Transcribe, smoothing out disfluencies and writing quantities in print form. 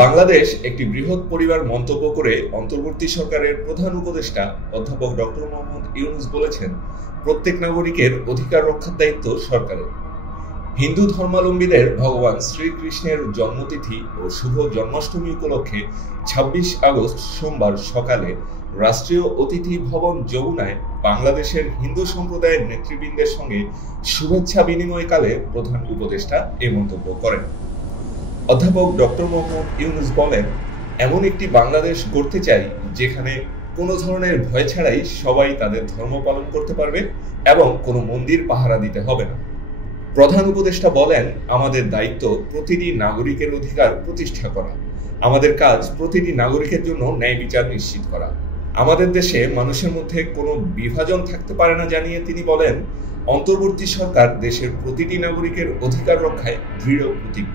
বাংলাদেশ একটি বৃহৎ পরিবার মন্তব্য করে অন্তর্বর্তী সরকারের প্রধান উপদেষ্টা অধ্যাপক ডক্টর মোহাম্মদ ইউনূস বলেছেন, প্রত্যেক নাগরিকের অধিকার রক্ষার দায়িত্ব সরকারের। হিন্দু ধর্মাবলম্বীদের ভগবান শ্রীকৃষ্ণের জন্মতিথি ও শুভ জন্মাষ্টমী উপলক্ষে ২৬ আগস্ট সোমবার সকালে রাষ্ট্রীয় অতিথি ভবন যমুনায় বাংলাদেশের হিন্দু সম্প্রদায়ের নেতৃবৃন্দের সঙ্গে শুভেচ্ছা বিনিময়কালে প্রধান উপদেষ্টা এ মন্তব্য করেন। অধ্যাপক ডক্টর মোহাম্মদ ইউনূস বলেন, এমন একটি বাংলাদেশ গড়তে চাই যেখানে কোনো ধরনের ভয় ছাড়াই সবাই তাদের ধর্ম পালন করতে পারবে এবং কোনো মন্দির পাহারা দিতে হবে না। প্রধান উপদেষ্টা বলেন, আমাদের দায়িত্ব প্রতিটি নাগরিকের অধিকার প্রতিষ্ঠা করা। আমাদের কাজ প্রতিটি নাগরিকের জন্য ন্যায় বিচার নিশ্চিত করা। আমাদের দেশে মানুষের মধ্যে কোনো বিভাজন থাকতে পারে না জানিয়ে তিনি বলেন, অন্তর্বর্তী সরকার দেশের প্রতিটি নাগরিকের অধিকার রক্ষায় দৃঢ় প্রতিজ্ঞ।